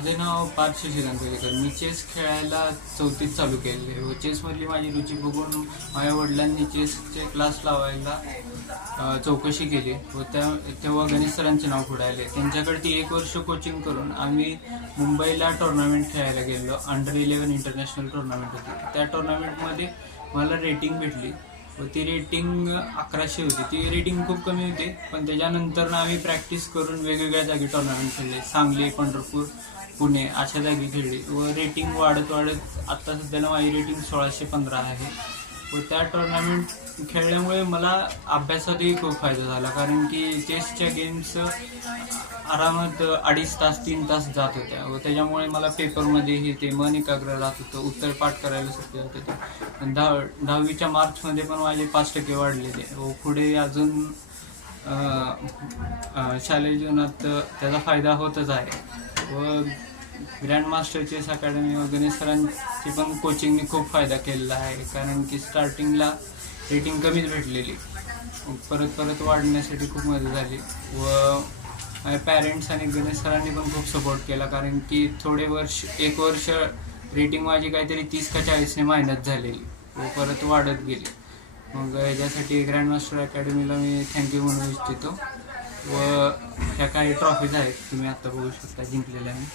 माझे नाव पार्थ शशिकांत केलेकर. मी चेस खेळायला 4थीत चालू केले व चेसमधली माझी रुची बघून माझ्या वडिलांनी चेसचे क्लास लावायला चौकशी केली व तेव्हा गणेश सरांचे नाव पुढे आले. त्यांच्याकडे ती 1 वर्ष कोचिंग करून आम्ही मुंबईला टुर्नामेंट खेळायला गेलो. अंडर-11 इंटरनॅशनल टुर्नामेंट होती. त्या टुर्नामेंटमध्ये मला रेटिंग भेटली व ती रेटिंग 1100 होती. ती रेटिंग खूप कमी होती, पण त्याच्यानंतर आम्ही प्रॅक्टिस करून वेगवेगळ्या जागी टुर्नामेंट खेळले. सांगली, पंढरपूर, पुणे अशा जागी खेळली व रेटिंग वाढत आत्ता सध्याला माझी रेटिंग 1615 आहे. व त्या टुर्नामेंट खेळल्यामुळे मला अभ्यासातही खूप फायदा झाला, कारण की चेसच्या गेम्स आरामात 2.5 तास 3 तास जात होत्या व त्याच्यामुळे मला पेपरमध्ये ते मन एकाग्र राहत होतं. उत्तर पाठ करायला सोपे होत होते. 10वीच्या मार्चमध्ये पण माझे 5% वाढलेले व पुढे अजून शालेय जीवनात त्याचा फायदा होतच आहे. व ग्रँड मास्टर चेस अकॅडमी व गणेश सरांची पण कोचिंगने खूप फायदा केलेला आहे, कारण की स्टार्टिंगला रेटिंग कमीच भेटलेली, परत वाढण्यासाठी खूप मदत झाली. व माझ्या पॅरेंट्स आणि गणेश सरांनी पण खूप सपोर्ट केला, कारण की 1 वर्ष रेटिंग माझी काहीतरी 30 का 40ने मायनस झालेली व परत वाढत गेली. मग ह्याच्यासाठी ग्रँड मास्टर अकॅडमीला मी थँक्यू म्हणू इच्छितो. व ह्या काही ट्रॉफीज आहेत तुम्ही आत्ता बघू शकता जिंकलेल्या मी.